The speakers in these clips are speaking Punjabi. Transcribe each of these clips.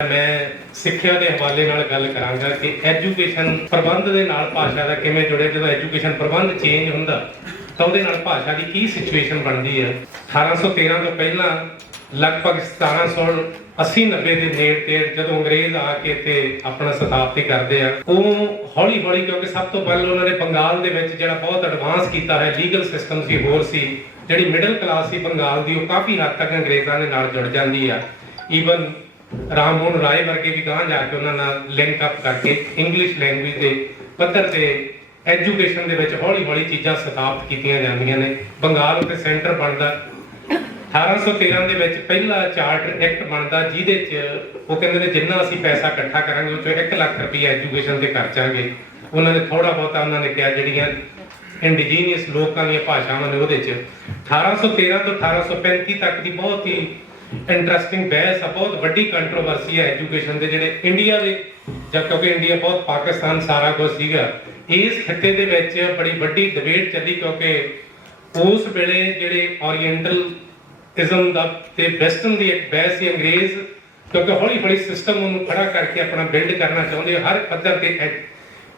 मैं ਸਿੱਖਿਆ ਦੇ ਹਵਾਲੇ ਨਾਲ ਗੱਲ ਕਰਾਂਗਾ ਕਿ ਐਜੂਕੇਸ਼ਨ ਪ੍ਰਬੰਧ ਦੇ ਨਾਲ ਭਾਸ਼ਾ ਦਾ ਕਿਵੇਂ ਜੁੜੇ। ਜਦੋਂ ਐਜੂਕੇਸ਼ਨ ਪ੍ਰਬੰਧ ਚੇਂਜ ਹੁੰਦਾ ਤਾਂ ਉਹਦੇ ਨਾਲ ਭਾਸ਼ਾ ਦੀ ਕੀ ਸਿਚੁਏਸ਼ਨ ਬਣਦੀ ਹੈ। 1813 ਤੋਂ ਪਹਿਲਾਂ ਲਗਭਗ 1780-90 ਦੇ ਨੇੜੇ ਤੇ ਜਦੋਂ ਅੰਗਰੇਜ਼ ਆ ਕੇ ਤੇ ਆਪਣਾ ਸਥਾਪਿਤ ਕਰਦੇ ਆ, ਉਹ ਹੌਲੀ ਹੌਲੀ ਕਿਉਂਕਿ ਸਭ ਤੋਂ ਪਹਿਲਾਂ ਉਹਨਾਂ ਨੇ ਬੰਗਾਲ ਦੇ ਵਿੱਚ ਜਿਹੜਾ ਬਹੁਤ ਐਡਵਾਂਸ ਕੀਤਾ ਹੈ ਲੀਗਲ ਸਿਸਟਮ ਸੀ, ਹੋਰ ਸੀ, ਜਿਹੜੀ ਮਿਡਲ ਕਲਾਸ ਸੀ ਬੰਗਾਲ ਦੀ, ਉਹ ਕਾਫੀ ਹੱਦ ਤੱਕ ਅੰਗਰੇਜ਼ਾਂ ਦੇ ਨਾਲ ਜੁੜ ਜਾਂਦੀ ਆ। ਈਵਨ ਰਾਮ ਮੋਹਨ ਰਾਏ ਵਰਗੇ ਵੀ ਗਾਂਹ ਜਾ ਕੇ ਉਹਨਾਂ ਨਾਲ ਲਿੰਕ ਅਪ ਕਰਕੇ ਇੰਗਲਿਸ਼ ਲੈਂਗੁਏਜ ਦੇ ਪੱਧਰ ਤੇ ਐਜੂਕੇਸ਼ਨ ਦੇ ਵਿੱਚ ਹੌਲੀ ਹੌਲੀ ਚੀਜ਼ਾਂ ਸਥਾਪਿਤ ਕੀਤੀਆਂ ਜਾਂਦੀਆਂ ਨੇ। ਬੰਗਾਲ ਉੱਤੇ ਸੈਂਟਰ ਬਣਦਾ 1813 ਦੇ ਵਿੱਚ ਪਹਿਲਾ ਚਾਰਟਰ ਐਕਟ ਬਣਦਾ, ਜਿਹਦੇ 'ਚ ਉਹ ਕਹਿੰਦੇ ਨੇ ਜਿੰਨਾ ਅਸੀਂ ਪੈਸਾ ਇਕੱਠਾ ਕਰਾਂਗੇ ਉਹ 'ਚੋਂ 1 ਲੱਖ ਰੁਪਏ ਐਜੂਕੇਸ਼ਨ ਤੇ ਖਰਚਾਂਗੇ। ਉਹਨਾਂ ਨੇ ਥੋੜਾ ਬਹੁਤਾ ਉਹਨਾਂ ਨੇ ਕਿਹਾ ਜਿਹੜੀਆਂ ਇੰਡੀਜੀਨੀਅਸ ਲੋਕਾਂ ਦੀਆਂ ਭਾਸ਼ਾਵਾਂ ਨੇ ਉਹਦੇ 'ਚ 1813 ਤੋਂ 1835 ਤੱਕ ਦੀ ਬਹੁਤ ਹੀ ਇੰਟਰਸਟਿੰਗ ਬਹਿਸ ਆ, ਬਹੁਤ ਵੱਡੀ ਕੰਟਰੋਵਰਸੀ ਹੈ ਐਜੂਕੇਸ਼ਨ ਦੇ ਜਿਹੜੇ ਇੰਡੀਆ ਦੇ, ਜਦ ਕਿਉਂਕਿ ਇੰਡੀਆ ਬਹੁਤ ਪਾਕਿਸਤਾਨ ਸਾਰਾ ਕੁਝ ਸੀਗਾ, ਇਸ ਖਿੱਤੇ ਦੇ ਵਿੱਚ ਬੜੀ ਵੱਡੀ ਡਿਬੇਟ ਚੱਲੀ ਕਿਉਂਕਿ ਉਸ ਵੇਲੇ ਜਿਹੜੇ ਓਰੀਐਂਟਲਿਜ਼ਮ ਦਾ ਤੇ ਵੈਸਟਰਨ ਦੀ ਇੱਕ ਬਹਿਸ ਸੀ। ਅੰਗਰੇਜ਼ ਕਿਉਂਕਿ ਹੌਲੀ ਹੌਲੀ ਸਿਸਟਮ ਨੂੰ ਖੜਾ ਕਰਕੇ ਆਪਣਾ ਬਿਲਡ ਕਰਨਾ ਚਾਹੁੰਦੇ ਹਰ ਪੱਧਰ ਤੇ,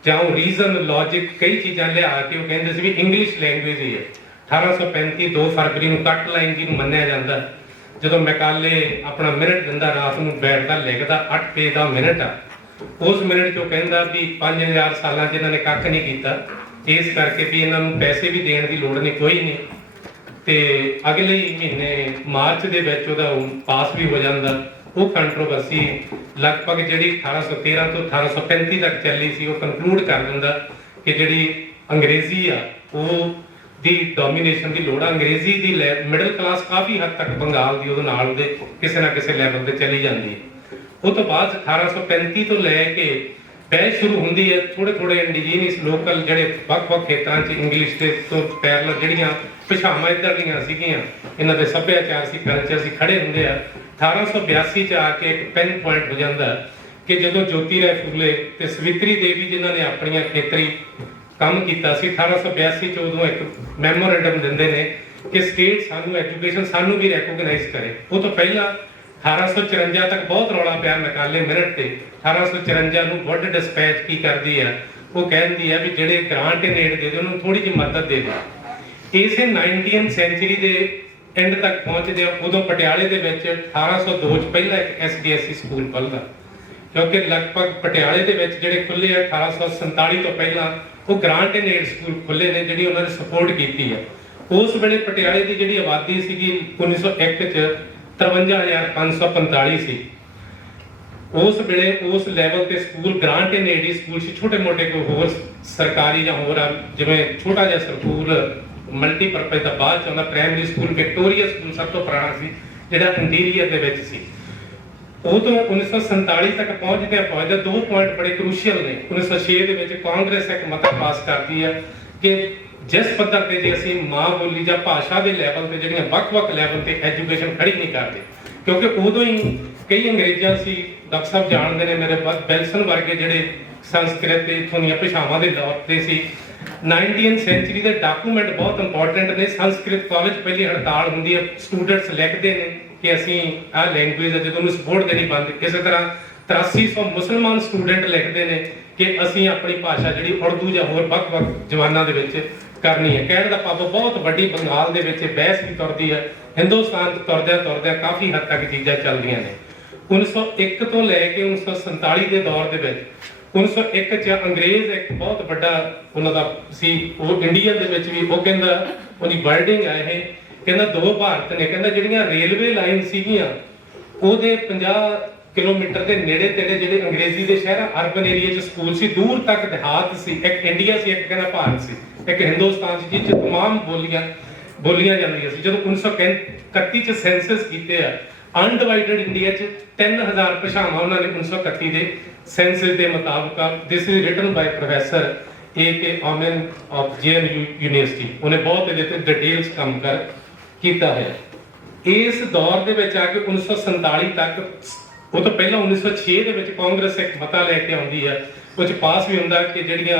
ਜਾਂ ਰੀਜ਼ਨ ਲੌਜਿਕ ਕਈ ਚੀਜ਼ਾਂ ਲਿਆ ਕੇ ਉਹ ਕਹਿੰਦੇ ਸੀ ਵੀ ਇੰਗਲਿਸ਼ ਲੈਂਗੁਏਜ ਹੀ ਹੈ। 1835 2 ਫਰਵਰੀ ਨੂੰ ਕੱਟ ਲਾਈਨ ਜੀ ਨੂੰ ਮੰਨਿਆ ਜਾਂਦਾ, ਜਦੋਂ ਮੈਕਾਲੇ ਆਪਣਾ ਮਿੰਟ ਦਿੰਦਾ, ਰਾਤ ਨੂੰ ਬੈਠਦਾ ਲਿਖਦਾ 8 ਪੇਜ ਦਾ ਮਿੰਟ ਆ, ਉਸ ਮਿੰਟ 'ਚੋਂ ਕਹਿੰਦਾ ਵੀ 5000 ਸਾਲਾਂ 'ਚ ਇਹਨਾਂ ਨੇ ਕੱਖ ਨਹੀਂ ਕੀਤਾ, ਇਸ ਕਰਕੇ ਵੀ ਇਹਨਾਂ ਨੂੰ ਪੈਸੇ ਵੀ ਦੇਣ ਦੀ ਲੋੜ ਨਹੀਂ, ਕੋਈ ਨਹੀਂ। ਤੇ ਅਗਲੇ ਮਹੀਨੇ ਮਾਰਚ ਦੇ ਵਿੱਚ ਉਹਦਾ ਪਾਸ ਵੀ ਹੋ ਜਾਂਦਾ। ਉਹ ਕੰਟਰੋਵਰਸੀ ਲਗਭਗ ਜਿਹੜੀ 1813 ਤੋਂ 1835 ਤੱਕ ਚੱਲੀ ਸੀ, ਉਹ ਕਨਕਲੂਡ ਕਰ ਦਿੰਦਾ ਕਿ ਜਿਹੜੀ ਅੰਗਰੇਜ਼ੀ ਆ ਉਹ ਦੀ ਡੋਮੀਨੇਸ਼ਨ ਦੀ ਲੋੜ ਆ। ਅੰਗਰੇਜ਼ੀ ਦੀ ਮਿਡਲ ਕਲਾਸ ਕਾਫੀ ਹੱਦ ਤੱਕ ਬੰਗਾਲ ਦੀ ਉਹਦੇ ਨਾਲ ਦੇ ਕਿਸੇ ਨਾ ਕਿਸੇ ਲੈਵਲ ਤੇ ਚਲੀ ਜਾਂਦੀ ਹੈ। ਉਹ ਤੋਂ ਬਾਅਦ 1835 ਤੋਂ ਲੈ ਕੇ ਬਹਿਸ ਸ਼ੁਰੂ ਹੁੰਦੀ ਹੈ। ਥੋੜੇ ਇੰਡੀਜੀਨੀਅਸ ਲੋਕਲ ਜਿਹੜੇ ਵੱਖ-ਵੱਖ ਖੇਤਰਾਂ 'ਚ ਇੰਗਲਿਸ਼ ਦੇ ਤੋਂ ਪੈਰਲਲ ਜਿਹੜੀਆਂ ਭਾਸ਼ਾਵਾਂ ਇੱਧਰਲੀਆਂ ਸੀਗੀਆਂ, ਇਹਨਾਂ ਦੇ ਸੱਭਿਆਚਾਰ ਸੀ, ਕਲਚਰ ਸੀ, ਖੜੇ ਹੁੰਦੇ ਆ। 1882 'ਚ ਆ ਕੇ ਇੱਕ ਪੈਨ ਪੁਆਇੰਟ ਹੋ ਜਾਂਦਾ ਕਿ ਜਦੋਂ ਜੋਤੀ ਰਾਏ ਫੂਲੇ ਤੇ ਸਵਿਤਰੀ ਦੇਵੀ ਜਿਨ੍ਹਾਂ ਨੇ ਆਪਣੀਆਂ ਖੇਤਰੀ ਕੰਮ ਕੀਤਾ ਸੀ, 1882 'ਚ ਉਦੋਂ ਇੱਕ ਮੈਮੋਰੈਂਡਮ ਦਿੰਦੇ ਨੇ ਕਿ ਸਟੇਟ ਸਾਨੂੰ ਐਜੂਕੇਸ਼ਨ ਸਾਨੂੰ ਵੀ ਰੈਕੋਗਨਾਈਜ਼ ਕਰੇ। ਉਹ ਤੋਂ ਪਹਿਲਾਂ 1854 ਤੱਕ ਬਹੁਤ ਰੌਲਾ ਪਿਆ ਮੈਕਾਲੇ ਮਿੰਟ ਤੇ। 1854 ਨੂੰ ਵਰਡ ਡਿਸਪੈਚ ਕੀ ਕਰਦੀ ਆ, ਉਹ ਕਹਿੰਦੀ ਆ ਵੀ ਜਿਹੜੇ ਗ੍ਰਾਂਟ ਇਨ ਏਡ ਦੇ ਉਹਨਾਂ ਨੂੰ ਥੋੜੀ ਜਿਹੀ ਮਦਦ ਦੇ ਦੇ। ਇਸੇ 19th ਸੈਂਚੁਰੀ ਦੇ ਐਂਡ ਤੱਕ ਪਹੁੰਚਦੇ ਆ, ਉਦੋਂ ਪਟਿਆਲੇ ਦੇ ਵਿੱਚ 1802 'ਚ ਪਹਿਲਾ ਇੱਕ SDSC ਸਕੂਲ ਖੁੱਲ੍ਹਦਾ, ਕਿਉਂਕਿ ਲਗਭਗ ਪਟਿਆਲੇ ਦੇ ਵਿੱਚ ਜਿਹੜੇ ਖੁੱਲ੍ਹੇ ਆ 1847 ਤੋਂ ਪਹਿਲਾਂ ਉਹ ਗ੍ਰਾਂਟ ਇਨ ਏਡ ਸਕੂਲ ਖੁੱਲ੍ਹੇ ਨੇ, ਜਿਹੜੀ ਉਹਨਾਂ ਨੇ ਸਪੋਰਟ ਕੀਤੀ ਆ। ਉਸ ਵੇਲੇ ਪਟਿਆਲੇ ਦੀ ਜਿਹੜੀ ਆਬਾਦੀ ਸੀਗੀ 1901 'ਚ 53,545 ਸੀ। ਉਸ ਵੇਲੇ ਉਸ ਲੈਵਲ ਤੇ ਸਕੂਲ ਗ੍ਰਾਂਟ ਇਨ ਏਡ ਸਕੂਲ ਸੀ, ਛੋਟੇ ਮੋਟੇ ਕੋਈ ਹੋਰ ਸਰਕਾਰੀ ਜਾਂ ਹੋਰ ਜਿਵੇਂ ਛੋਟਾ ਜਿਹਾ ਸਕੂਲ ਮਲਟੀਪਰਪਜ਼ ਦਾ ਬਾਅਦ 'ਚ ਆਉਂਦਾ ਪ੍ਰਾਇਮਰੀ ਸਕੂਲ ਵਿਕਟੋਰੀਆ ਸਕੂਲ ਸਭ ਤੋਂ ਪੁਰਾਣਾ ਸੀ, ਜਿਹੜਾ ਇੰਟੀਰੀਅਰ ਦੇ ਵਿੱਚ ਸੀ। ਉਹ ਤੋਂ 1947 ਤੱਕ ਪਹੁੰਚਦੇ 2 ਪੁਆਇੰਟ ਬੜੇ ਕ੍ਰੂਸ਼ੀਅਲ ਨੇ। 1906 ਦੇ ਵਿੱਚ ਕਾਂਗਰਸ ਇੱਕ ਮਤਾ ਪਾਸ ਕਰਦੀ ਹੈ ਕਿ ਜਿਸ ਪੱਧਰ ਤੇ ਜੇ ਅਸੀਂ ਮਾਂ ਬੋਲੀ ਜਾਂ ਭਾਸ਼ਾ ਦੇ ਲੈਵਲ ਤੇ ਜਿਹੜੀਆਂ ਵੱਖ-ਵੱਖ ਲੈਵਲ ਤੇ ਐਜੂਕੇਸ਼ਨ ਖੜੀ ਨਹੀਂ ਕਰਦੇ, ਕਿਉਂਕਿ ਉਦੋਂ ਹੀ ਕਈ ਅੰਗਰੇਜ਼ਾਂ ਸੀ, ਡਾਕਟਰ ਸਾਹਿਬ ਜਾਣਦੇ ਨੇ ਮੇਰੇ ਬੈਲਸਨ ਵਰਗੇ ਜਿਹੜੇ ਸੰਸਕ੍ਰਿਤ ਤੇ ਇੱਥੋਂ ਦੀਆਂ ਭਾਸ਼ਾਵਾਂ ਦੇ ਦੌਰ ਤੇ ਸੀ। 19th ਸੈਂਚੁਰੀ ਦੇ ਡਾਕੂਮੈਂਟ ਬਹੁਤ ਇੰਪੋਰਟੈਂਟ ਨੇ। ਸੰਸਕ੍ਰਿਤ ਕਾਲਜ ਪਹਿਲੀ ਹੜਤਾਲ ਹੁੰਦੀ ਹੈ, ਸਟੂਡੈਂਟਸ ਲਿਖਦੇ ਨੇ ਕਿ ਅਸੀਂ ਆਹ ਲੈਂਗੁਏਜ ਹੈ ਜਦੋਂ ਉਹਨੂੰ ਸਪੋਰਟ ਦੇਣੀ ਬੰਦ। ਕਿਸੇ ਤਰ੍ਹਾਂ 8300 ਮੁਸਲਮਾਨ ਸਟੂਡੈਂਟ ਲਿਖਦੇ ਨੇ ਕਿ ਅਸੀਂ ਆਪਣੀ ਭਾਸ਼ਾ ਜਿਹੜੀ ਉਰਦੂ ਜਾਂ ਹੋਰ ਵੱਖ-ਵੱਖ ਜ਼ਬਾਨਾਂ ਦੇ ਵਿੱਚ ਕਰਨੀ ਹੈ। ਕਹਿਣ ਦਾ ਭਾਵ ਬਹੁਤ ਵੱਡੀ ਬੰਗਾਲ ਦੇ ਵਿੱਚ ਬਹਿਸ ਵੀ ਤੁਰਦੀ ਹੈ। ਹਿੰਦੁਸਤਾਨ 'ਚ ਤੁਰਦਿਆਂ ਕਾਫੀ ਹੱਦ ਤੱਕ ਚੀਜ਼ਾਂ ਚੱਲਦੀਆਂ ਨੇ। 1901 ਤੋਂ ਲੈ ਕੇ 1947 ਦੇ ਦੌਰ ਦੇ ਵਿੱਚ 1901 'ਚ ਅੰਗਰੇਜ਼ ਇੱਕ ਬਹੁਤ ਵੱਡਾ ਉਹਨਾਂ ਦਾ ਸੀ, ਉਹ ਇੰਡੀਆ ਦੇ ਵਿੱਚ ਵੀ ਉਹ ਕਹਿੰਦਾ, ਉਹਦੀ ਵਰਡਿੰਗ ਆ ਇਹ, ਕਹਿੰਦਾ 2 ਭਾਰਤ ਨੇ। ਕਹਿੰਦਾ ਜਿਹੜੀਆਂ ਰੇਲਵੇ ਲਾਈਨ ਸੀਗੀਆਂ ਉਹਦੇ 50 ਕਿਲੋਮੀਟਰ ਦੇ ਨੇੜੇ ਤੇੜੇ ਜਿਹੜੇ ਅੰਗਰੇਜ਼ੀ ਦੇ ਸ਼ਹਿਰਾਂ ਅਰਬਨ ਏਰੀਆ 'ਚ ਸਕੂਲ ਸੀ, ਦੂਰ ਤੱਕ ਦਿਹਾਤ ਸੀ। ਇੱਕ ਇੰਡੀਆ ਸੀ, ਇੱਕ ਕਹਿੰਦਾ ਭਾਰਤ ਸੀ, ਇੱਕ ਹਿੰਦੁਸਤਾਨ ਸੀ, ਜਿਸ 'ਚ ਤਮਾਮ ਬੋਲੀਆਂ ਜਾਂਦੀਆਂ ਸੀ। ਜਦੋਂ 1931 'ਚ ਸੈਂਸਸ ਕੀਤੇ ਆ, ਅਨਡਿਵਾਈਡਡ ਇੰਡੀਆ 'ਚ 3000 ਭਾਸ਼ਾਵਾਂ ਉਹਨਾਂ ਨੇ 1931 ਦੇ ਸੈਂਸਸ ਦੇ ਮੁਤਾਬਕ। This is written by professor A.K. Omen of JNU university. ਉਹਨੇ ਬਹੁਤ ਇਹਦੇ ਤੇ ਡਿਟੇਲਸ ਕੰਮ ਕੀਤਾ ਹੈ। ਇਸ ਦੌਰ ਦੇ ਵਿੱਚ ਆ ਕੇ 1947 ਤੱਕ, ਉਹ ਤੋਂ ਪਹਿਲਾਂ 1906 ਦੇ ਵਿੱਚ ਕਾਂਗਰਸ ਇੱਕ ਮਤਾ ਲੈ ਕੇ ਆਉਂਦੀ ਹੈ, ਉਹ 'ਚ ਪਾਸ ਵੀ ਹੁੰਦਾ ਕਿ ਜਿਹੜੀਆਂ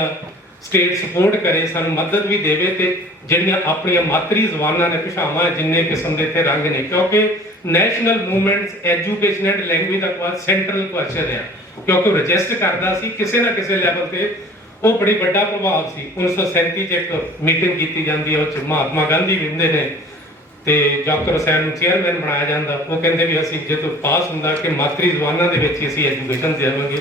ਸਟੇਟ ਸਪੋਰਟ ਕਰੇ, ਸਾਨੂੰ ਮਦਦ ਵੀ ਦੇਵੇ ਤੇ ਜਿਹੜੀਆਂ ਆਪਣੀਆਂ ਮਾਤਰੀ ਜ਼ਬਾਨਾਂ ਨੇ, ਭਾਸ਼ਾਵਾਂ ਜਿੰਨੇ ਕਿਸਮ ਦੇ ਇੱਥੇ ਰੰਗ ਨੇ, ਕਿਉਂਕਿ national movements education and language ਦਾ ਕੋਈ ਸੈਂਟਰਲ ਕੁਐਸਚਨ ਹੈ, ਕਿਉਂਕਿ ਉਹ ਰਜਿਸਟ ਕਰਦਾ ਸੀ ਕਿਸੇ ਨਾ ਕਿਸੇ ਲੈਵਲ ਤੇ। ਉਹ ਬੜੀ ਵੱਡਾ ਪ੍ਰਭਾਵ ਸੀ। 1937 ਚ ਇੱਕ ਮੀਟਿੰਗ ਕੀਤੀ ਜਾਂਦੀ ਹੈ, ਉਹ ਚ ਮਹਾਤਮਾ ਗਾਂਧੀ ਵੀ ਹੁੰਦੇ ਨੇ ਤੇ ਡਾਕਟਰ ਹੁਸੈਨ ਨੂੰ ਚੇਅਰਮੈਨ ਬਣਾਇਆ ਜਾਂਦਾ। ਉਹ ਕਹਿੰਦੇ ਵੀ ਅਸੀਂ ਜੇ ਤੋਂ ਪਾਸ ਹੁੰਦਾ ਕਿ ਮਾਤਰੀ ਜ਼ਬਾਨਾਂ ਦੇ ਵਿੱਚ ਹੀ ਅਸੀਂ ਐਜੂਕੇਸ਼ਨ ਦੇਵਾਂਗੇ।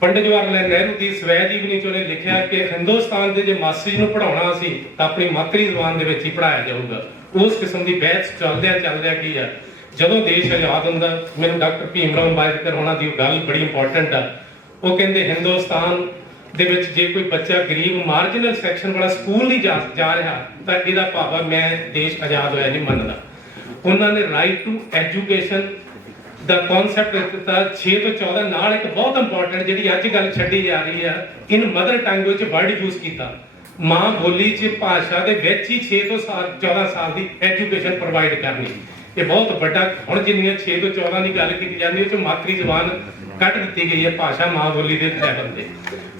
ਪੰਡਿਤ ਜਵਾਹਰ ਲਾਲ ਨਹਿਰੂ ਦੀ ਸਵੈ ਜੀਵਨੀ ਚ ਉਹਨੇ ਲਿਖਿਆ ਕਿ ਹਿੰਦੁਸਤਾਨ ਦੇ ਜੇ ਮਾਸੀ ਨੂੰ ਪੜਾਉਣਾ ਸੀ ਤਾਂ ਆਪਣੀ ਮਾਤਰੀ ਜ਼ਬਾਨ ਦੇ ਵਿੱਚ ਹੀ ਪੜਾਇਆ ਜਾਊਗਾ। ਉਸ ਕਿਸਮ ਦੀ ਬਹਿਸ ਚੱਲਦਿਆਂ ਕੀ ਆ, ਜਦੋਂ ਦੇਸ਼ ਆਜ਼ਾਦ ਹੁੰਦਾ, ਮੈਨੂੰ ਡਾਕਟਰ ਭੀਮ ਰਾਓ ਅੰਬੇਦਕਰ ਹੋਣਾ ਦੀ ਗੱਲ ਬੜੀ ਇੰਪੋਰਟੈਂਟ ਆ। ਉਹ ਕਹਿੰਦੇ ਹਿੰਦੁਸਤਾਨ ਦੇ ਵਿੱਚ ਜੇ ਕੋਈ ਬੱਚਾ ਗਰੀਬ ਮਾਰਜਨਲ ਸੈਕਸ਼ਨ ਵਾਲਾ ਸਕੂਲ ਨਹੀਂ ਜਾ ਰਿਹਾ ਤਾਂ ਇਹਦਾ ਭਾਵ ਮੈਂ ਦੇਸ਼ ਆਜ਼ਾਦ ਹੋਇਆ ਨਹੀਂ ਮੰਨਦਾ। ਉਹਨਾਂ ਨੇ ਰਾਈਟ ਟੂ ਐਜੂਕੇਸ਼ਨ ਦਾ ਕਨਸੈਪਟ ਦਿੱਤਾ 6 ਤੋਂ 14 ਨਾਲ। ਇੱਕ ਬਹੁਤ ਇੰਪੋਰਟੈਂਟ ਜਿਹੜੀ ਅੱਜ ਗੱਲ ਛੱਡੀ ਜਾ ਰਹੀ ਆ, ਇਨ ਮਦਰ ਟੰਗ ਵਿੱਚ ਵਰਡ ਯੂਜ਼ ਕੀਤਾ, ਮਾਂ ਬੋਲੀ 'ਚ ਭਾਸ਼ਾ ਦੇ ਵਿੱਚ ਹੀ 6 ਤੋਂ 14 ਸਾਲ ਦੀ ਐਜੂਕੇਸ਼ਨ ਪ੍ਰੋਵਾਈਡ ਕਰਨੀ। ਇਹ ਬਹੁਤ ਵੱਡਾ, ਹੁਣ ਜਿੰਨੀਆਂ 6 ਤੋਂ 14 ਦੀ ਗੱਲ ਕੀਤੀ ਜਾਂਦੀ ਉਹ 'ਚ ਮਾਤਰੀ ਜ਼ਬਾਨ ਕੱਢ ਦਿੱਤੀ ਗਈ ਹੈ, ਭਾਸ਼ਾ ਮਾਂ ਬੋਲੀ ਦੇ ਲੈਵਲ ਤੇ।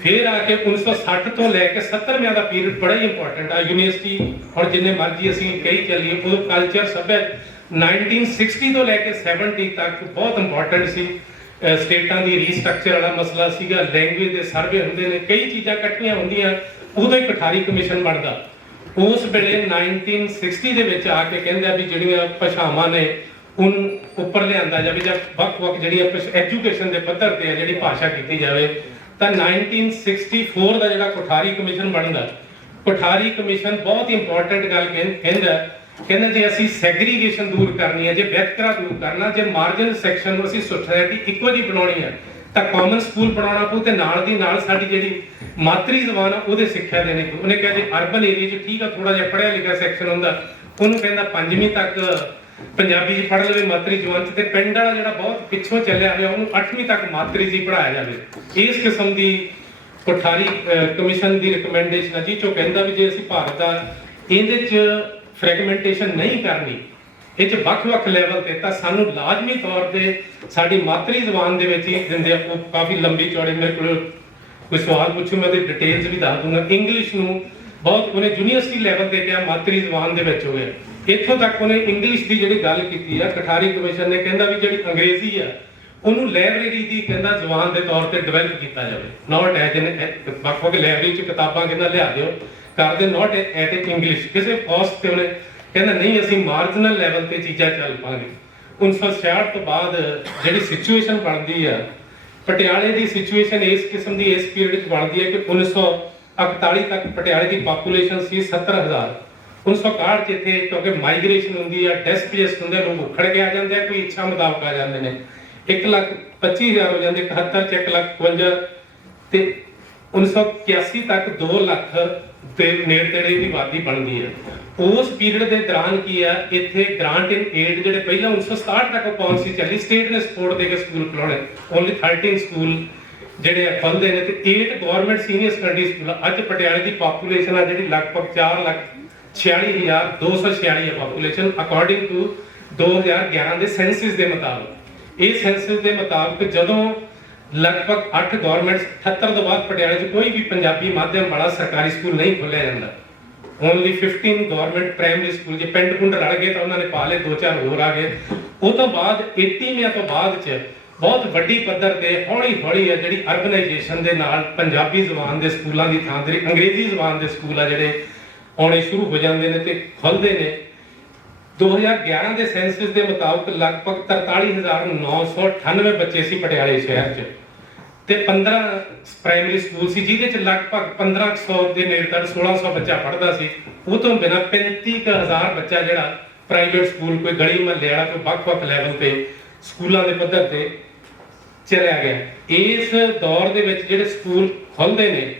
ਫਿਰ ਆ ਕੇ 1960 ਤੋਂ ਲੈ ਕੇ 70ਵਿਆਂ ਦਾ ਪੀਰੀਅਡ ਬੜਾ ਹੀ ਇੰਪੋਰਟੈਂਟ ਆ। ਯੂਨੀਵਰਸਿਟੀ ਹੁਣ ਜਿੰਨੇ ਮਰਜ਼ੀ ਅਸੀਂ ਕਹੀ ਚੱਲੀਏ, ਉਦੋਂ ਕਲਚਰ ਸੱਭਿਆਚਾਰ 1960 ਤੋਂ ਲੈ ਕੇ 70 ਤੱਕ ਬਹੁਤ ਇੰਪੋਰਟੈਂਟ ਸੀ। ਸਟੇਟਾਂ ਦੀ ਰੀਸਟਰਕਚਰ ਵਾਲਾ ਮਸਲਾ ਸੀਗਾ, ਲੈਂਗੁਏਜ ਦੇ ਸਰਵੇ ਹੁੰਦੇ ਨੇ, ਕਈ ਚੀਜ਼ਾਂ ਇਕੱਠੀਆਂ ਹੁੰਦੀਆਂ। ਉਦੋਂ ਹੀ ਕਠਾਰੀ ਕਮਿਸ਼ਨ ਬਣਦਾ। ਉਸ ਵੇਲੇ 1960 ਦੇ ਵਿੱਚ ਆ ਕੇ ਕਹਿੰਦੇ ਆ ਵੀ ਜਿਹੜੀਆਂ ਭਾਸ਼ਾਵਾਂ ਨੇ ਉਹਨੂੰ ਉੱਪਰ ਲਿਆਂਦਾ ਜਾਵੇ ਜਾਂ ਵੱਖ-ਵੱਖ ਜਿਹੜੀਆਂ ਐਜੂਕੇਸ਼ਨ ਦੇ ਪੱਧਰ ਤੇ ਆ ਜਿਹੜੀ ਭਾਸ਼ਾ ਕੀਤੀ ਜਾਵੇ। ਤਾਂ 1964 ਦਾ ਜਿਹੜਾ ਕੋਠਾਰੀ ਕਮਿਸ਼ਨ ਬਣਦਾ, ਕੋਠਾਰੀ ਕਮਿਸ਼ਨ ਬਹੁਤ ਹੀ ਇੰਪੋਰਟੈਂਟ ਗੱਲ ਕਹਿੰਦਾ ਜੇ ਅਸੀਂ ਸੈਗਰੀਗੇਸ਼ਨ ਦੂਰ ਕਰਨੀ ਹੈ, ਜੇ ਵਿਤਕਰਾ ਦੂਰ ਕਰਨਾ, ਜੇ ਮਾਰਜਨ ਸੈਕਸ਼ਨ ਨੂੰ ਅਸੀਂ ਸੋਸਾਇਟੀ ਇੱਕੋ ਜਿਹੀ ਬਣਾਉਣੀ ਹੈ ਤਾਂ ਕਾਮਨ ਸਕੂਲ ਬਣਾਉਣਾ ਪਊ ਤੇ ਨਾਲ ਦੀ ਨਾਲ ਸਾਡੀ ਜਿਹੜੀ ਮਾਤਰੀ ਜ਼ਬਾਨ ਆ ਉਹਦੇ ਸਿੱਖਿਆ ਦੇਣੀ ਪਊ। ਉਹਨੇ ਕਿਹਾ ਜੇ ਅਰਬਨ ਏਰੀਆ 'ਚ ਠੀਕ ਆ ਥੋੜਾ ਜਿਹਾ ਪੜ੍ਹਿਆ ਲਿਖਿਆ ਸੈਕਸ਼ਨ ਹੁੰਦਾ, ਉਹਨੂੰ ਕਹਿੰਦਾ 5ਵੀਂ ਤੱਕ ਪੰਜਾਬੀ 'ਚ ਪੜ੍ਹ ਲਵੇ ਮਾਤਰੀ ਜ਼ਬਾਨ 'ਚ, ਤੇ ਪਿੰਡ ਵਾਲਾ ਜਿਹੜਾ ਬਹੁਤ ਪਿੱਛੋਂ ਚੱਲਿਆ ਹੋਇਆ ਉਹਨੂੰ 8ਵੀਂ ਤੱਕ ਮਾਤਰੀ 'ਚ ਹੀ ਪੜ੍ਹਾਇਆ ਜਾਵੇ। ਇਸ ਕਿਸਮ ਦੀ ਕੋਠਾਰੀ ਕਮਿਸ਼ਨ ਦੀ ਰਿਕਮੈਂਡੇਸ਼ਨ ਹੈ ਜੀ, ਜੋ ਕਹਿੰਦਾ ਵੀ ਜੇ ਅਸੀਂ ਭਾਰਤ ਦਾ ਇਹਦੇ 'ਚ ਫਰੈਗਮੈਂਟੇਸ਼ਨ ਨਹੀਂ ਕਰਨੀ, ਇਹ 'ਚ ਵੱਖ-ਵੱਖ ਲੈਵਲ ਤੇ, ਤਾਂ ਸਾਨੂੰ ਲਾਜ਼ਮੀ ਤੌਰ ਤੇ ਸਾਡੀ ਮਾਤਰੀ ਜ਼ਬਾਨ ਦੇ ਵਿੱਚ ਹੀ ਦਿੰਦੇ ਆ। ਉਹ ਕਾਫੀ ਲੰਬੀ ਚੌੜੀ, ਮੇਰੇ ਕੋਲ ਕੋਈ ਸਵਾਲ ਪੁੱਛੋ ਮੈਂ ਉਹਦੀ ਡਿਟੇਲਸ ਵੀ ਦੱਸ ਦੂੰਗਾ। ਇੰਗਲਿਸ਼ ਨੂੰ ਬਹੁਤ ਉਹਨੇ ਯੂਨੀਵਰਸਿਟੀ ਲੈਵਲ ਤੇ ਕਿਹਾ ਮਾਤਰੀ ਜ਼ਬਾਨ ਦੇ ਵਿੱਚ ਹੋਇਆ। ਇੱਥੋਂ ਤੱਕ ਉਹਨੇ ਇੰਗਲਿਸ਼ ਦੀ ਜਿਹੜੀ ਗੱਲ ਕੀਤੀ ਆ, ਕਠਾਰੀ ਕਮਿਸ਼ਨ ਨੇ ਕਹਿੰਦਾ ਵੀ ਜਿਹੜੀ ਅੰਗਰੇਜ਼ੀ ਆ ਉਹਨੂੰ ਲਾਇਬ੍ਰੇਰੀ ਦੀ ਕਹਿੰਦਾ ਜ਼ਬਾਨ ਦੇ ਤੌਰ ਤੇ ਡਿਵੈਲਪ ਕੀਤਾ ਜਾਵੇ, ਨਾਟ ਐਜ ਇਨ ਵੱਖ-ਵੱਖ ਲਾਇਬ੍ਰੇਰੀ 'ਚ ਕਿਤਾਬਾਂ ਕਹਿੰਦਾ ਲਿਆ ਦਿਓ ਕਰਦੇ, ਨਾਟ ਐਟ ਇੰਗਲਿਸ਼ ਕਿਸੇ ਕਾਸਟ ਤੇ। ਉਹਨੇ ਕਹਿੰਦਾ ਨਹੀਂ ਅਸੀਂ ਮਾਰਜਨਲ ਲੈਵਲ ਤੇ ਚੀਜ਼ਾਂ ਚੱਲ ਪਾਂਗੇ। 1966 ਤੋਂ ਬਾਅਦ ਜਿਹੜੀ ਸਿਚੁਏਸ਼ਨ ਬਣਦੀ ਆ ਪਟਿਆਲੇ ਦੀ ਸਿਚੁਏਸ਼ਨ ਇਸ ਕਿਸਮ ਦੀ ਇਸ ਪੀਰੀਅਡ 'ਚ ਬਣਦੀ ਹੈ ਕਿ 1941 ਤੱਕ ਪਟਿਆਲੇ ਦੀ ਪਾਪੂਲੇਸ਼ਨ ਸੀ 70,000। 1961 'ਚ ਇੱਥੇ ਕਿਉਂਕਿ ਮਾਈਗ੍ਰੇਸ਼ਨ ਹੁੰਦੀ ਆ, ਡਿਸਪਲੇਸਡ ਹੁੰਦੇ, ਲੋਕ ਉਖੜ ਕੇ ਆ ਜਾਂਦੇ ਆ, ਕੋਈ ਇੱਛਾ ਮੁਤਾਬਕ ਆ ਜਾਂਦੇ ਨੇ, 1,25,000 ਹੋ ਜਾਂਦੇ, 71 'ਚ 1,52,000 ਤੇ 1981 ਤੱਕ 2 ਲੱਖ ਦੇ ਨੇੜੇ ਤੇੜੇ ਦੀ ਆਬਾਦੀ ਬਣਦੀ ਹੈ। ਉਸ ਪੀਰੀਅਡ ਦੇ ਦੌਰਾਨ ਕੀ ਆ, ਇੱਥੇ ਗ੍ਰਾਂਟ ਇਨ ਏਡ ਜਿਹੜੇ ਪਹਿਲਾਂ 1967 ਤੱਕ ਪਾਲਿਸੀ ਚੱਲੀ, ਸਟੇਟ ਨੇ ਸਪੋਰਟ ਦੇ ਕੇ ਸਕੂਲ ਖੋਲ੍ਹਣੇ, ਓਨਲੀ 13 ਸਕੂਲ ਜਿਹੜੇ ਖੁੱਲ੍ਹਦੇ ਨੇ ਤੇ 8 ਗਵਰਨਮੈਂਟ ਸੀਨੀਅਰ ਸੈਕੰਡਰੀ ਸਕੂਲ। ਅੱਜ ਪਟਿਆਲੇ ਦੀ ਪਾਪੂਲੇਸ਼ਨ ਆ ਜਿਹੜੀ ਲਗਭਗ 4,46,246 ਹੈ ਪਾਪੂਲੇਸ਼ਨ, ਅਕੋਰਡਿੰਗ ਟੂ 2011 ਦੇ ਸੈਂਸਸ ਦੇ ਮੁਤਾਬਕ। ਇਹ ਸੈਂਸਸ ਦੇ ਮੁਤਾਬਕ ਜਦੋਂ ਲਗਭਗ 8 ਗਵਰਨਮੈਂਟ 78 ਤੋਂ ਬਾਅਦ ਪਟਿਆਲੇ 'ਚ ਕੋਈ ਵੀ ਪੰਜਾਬੀ ਮਾਧਿਅਮ ਵਾਲਾ ਸਰਕਾਰੀ ਸਕੂਲ ਨਹੀਂ ਖੋਲ੍ਹਿਆ ਜਾਂਦਾ। ਓਨਲੀ 15 ਗਵਰਨਮੈਂਟ ਪ੍ਰਾਇਮਰੀ ਸਕੂਲ, ਜੇ ਪਿੰਡ ਪੁੰਡ ਰਲ ਗਏ ਤਾਂ ਉਹਨਾਂ ਨੇ ਪਾ ਲਏ, 2-4 ਹੋਰ ਆ ਗਏ। ਉਹ ਤੋਂ ਬਾਅਦ 80ਵਿਆਂ ਤੋਂ ਬਾਅਦ 'ਚ ਬਹੁਤ ਵੱਡੀ ਪੱਧਰ ਤੇ ਹੌਲੀ-ਹੌਲੀ ਹੈ ਜਿਹੜੀ ਅਰਬਨਾਈਜੇਸ਼ਨ ਦੇ ਨਾਲ ਪੰਜਾਬੀ ਜ਼ੁਬਾਨ ਦੇ ਸਕੂਲਾਂ ਦੀ ਥਾਂ ਤੇ ਅੰਗਰੇਜ਼ੀ ਜ਼ੁਬਾਨ ਦੇ ਸਕੂਲ ਆ ਜਿਹੜੇ ਆਉਣੇ ਸ਼ੁਰੂ ਹੋ ਜਾਂਦੇ ਨੇ ਤੇ ਖੁੱਲ੍ਹਦੇ ਨੇ। 2011 ਦੇ ਸੈਂਸਸ ਦੇ ਮੁਤਾਬਕ ਲਗਭਗ 43,998 ਬੱਚੇ ਸੀ ਪਟਿਆਲੇ ਸ਼ਹਿਰ 'ਚ ਤੇ 15 ਪ੍ਰਾਇਮਰੀ ਸਕੂਲ ਸੀ ਜਿਹਦੇ 'ਚ ਲਗਭਗ 1500 ਦੇ ਨੇੜੇ ਤੱਕ 1600 ਬੱਚਾ ਪੜ੍ਹਦਾ ਸੀ। ਉਹ ਤੋਂ ਬਿਨਾਂ 35,000 ਬੱਚਾ ਜਿਹੜਾ ਪ੍ਰਾਈਵੇਟ ਸਕੂਲ ਕੋਈ ਗਲੀ ਮਹੱਲੇ ਵਾਲਾ ਕੋਈ ਵੱਖ-ਵੱਖ ਲੈਵਲ ਤੇ ਸਕੂਲਾਂ ਦੇ ਪੱਧਰ ਤੇ ਚਲਿਆ ਗਿਆ। ਇਸ ਦੌਰ ਦੇ ਵਿੱਚ ਜਿਹੜੇ ਸਕੂਲ ਖੁੱਲ੍ਹਦੇ ਨੇ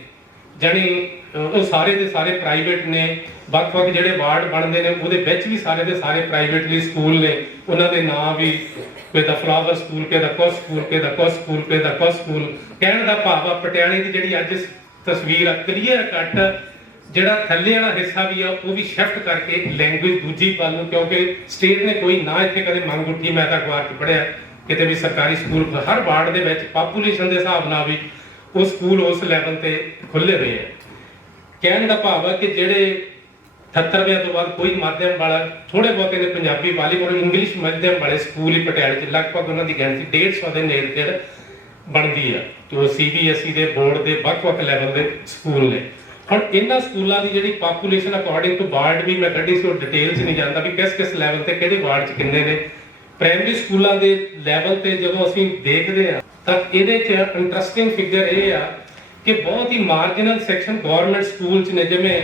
ਜਾਣੀ ਉਹ ਸਾਰੇ ਦੇ ਸਾਰੇ ਪ੍ਰਾਈਵੇਟ ਨੇ, ਵੱਖ-ਵੱਖ ਜਿਹੜੇ ਵਾਰਡ ਬਣਦੇ ਨੇ ਉਹਦੇ ਵਿੱਚ ਵੀ ਸਾਰੇ ਦੇ ਸਾਰੇ ਪ੍ਰਾਈਵੇਟਲੀ ਸਕੂਲ ਨੇ। ਉਹਨਾਂ ਦੇ ਨਾਂ ਵੀ ਕੋਈ ਦਾ ਫਲਾਵਰ ਸਕੂਲ, ਕੋਈ ਦਾ ਕੁਛ ਸਕੂਲ, ਕੋਈ ਦਾ ਕੁਛ ਸਕੂਲ, ਕੋਈ ਦਾ ਕੁਛ ਸਕੂਲ। ਕਹਿਣ ਦਾ ਭਾਵ ਆ ਪਟਿਆਲੇ ਦੀ ਜਿਹੜੀ ਅੱਜ ਤਸਵੀਰ ਆ ਕਲੀਅਰ ਕੱਟ, ਜਿਹੜਾ ਥੱਲੇ ਵਾਲਾ ਹਿੱਸਾ ਵੀ ਆ ਉਹ ਵੀ ਸ਼ਿਫਟ ਕਰਕੇ ਲੈਂਗੁਏਜ ਦੂਜੀ ਵੱਲ ਨੂੰ, ਕਿਉਂਕਿ ਸਟੇਟ ਨੇ ਕੋਈ ਨਾ ਇੱਥੇ ਕਦੇ ਮੰਗ ਉੱਠੀ। ਮੈਂ ਤਾਂ ਅਖਬਾਰ 'ਚ ਪੜ੍ਹਿਆ ਕਿਤੇ ਵੀ ਸਰਕਾਰੀ ਸਕੂਲ ਹਰ ਵਾਰਡ ਦੇ ਵਿੱਚ ਪਾਪੂਲੇਸ਼ਨ ਦੇ ਹਿਸਾਬ ਨਾਲ ਵੀ ਉਹ ਸਕੂਲ ਉਸ ਲੈਵਲ ਤੇ ਖੁੱਲ੍ਹੇ ਹੋਏ ਆ। ਕਹਿਣ ਦਾ ਭਾਵ ਹੈ ਕਿ ਜਿਹੜੇ 78 ਤੋਂ ਬਾਅਦ ਕੋਈ ਮਾਧਿਅਮ ਵਾਲਾ ਥੋੜੇ ਬਹੁਤੇ ਨੇ ਪੰਜਾਬੀ ਵਾਲੇ ਪਰ ਇੰਗਲਿਸ਼ ਮਾਧਿਅਮ ਵਾਲੇ ਸਕੂਲ ਹੀ ਪਟਿਆਲੇ 'ਚ ਲਗਭਗ ਉਹਨਾਂ ਦੀ ਗਿਣਤੀ 150 ਦੇ ਨੇੜੇ ਤੇੜੇ ਬਣਦੀ ਆ ਜੋ CBSE ਦੇ ਬੋਰਡ ਦੇ ਵੱਖ-ਵੱਖ ਲੈਵਲ ਦੇ ਸਕੂਲ ਨੇ। ਹੁਣ ਇਹਨਾਂ ਸਕੂਲਾਂ ਦੀ ਜਿਹੜੀ ਪਾਪੂਲੇਸ਼ਨ ਅਕੋਰਡਿੰਗ ਟੂ ਵਾਰਡ ਵੀ ਮੈਂ ਕੱਢੀ ਸੀ, ਉਹ ਡਿਟੇਲ 'ਚ ਨਹੀਂ ਜਾਂਦਾ ਵੀ ਕਿਸ ਲੈਵਲ ਤੇ ਕਿਹੜੇ ਵਾਰਡ 'ਚ ਕਿੰਨੇ ਨੇ। ਪ੍ਰਾਇਮਰੀ ਸਕੂਲਾਂ ਦੇ ਲੈਵਲ ਤੇ ਜਦੋਂ ਅਸੀਂ ਦੇਖਦੇ ਆ ਤਾਂ ਇਹਦੇ 'ਚ ਇੰਟਰਸਟਿੰਗ ਫਿਗਰ ਇਹ ਆ ਕਿ ਬਹੁਤ ਹੀ ਮਾਰਜਨਲ ਸੈਕਸ਼ਨ ਗਵਰਨਮੈਂਟ ਸਕੂਲ 'ਚ ਨੇ। ਜਿਵੇਂ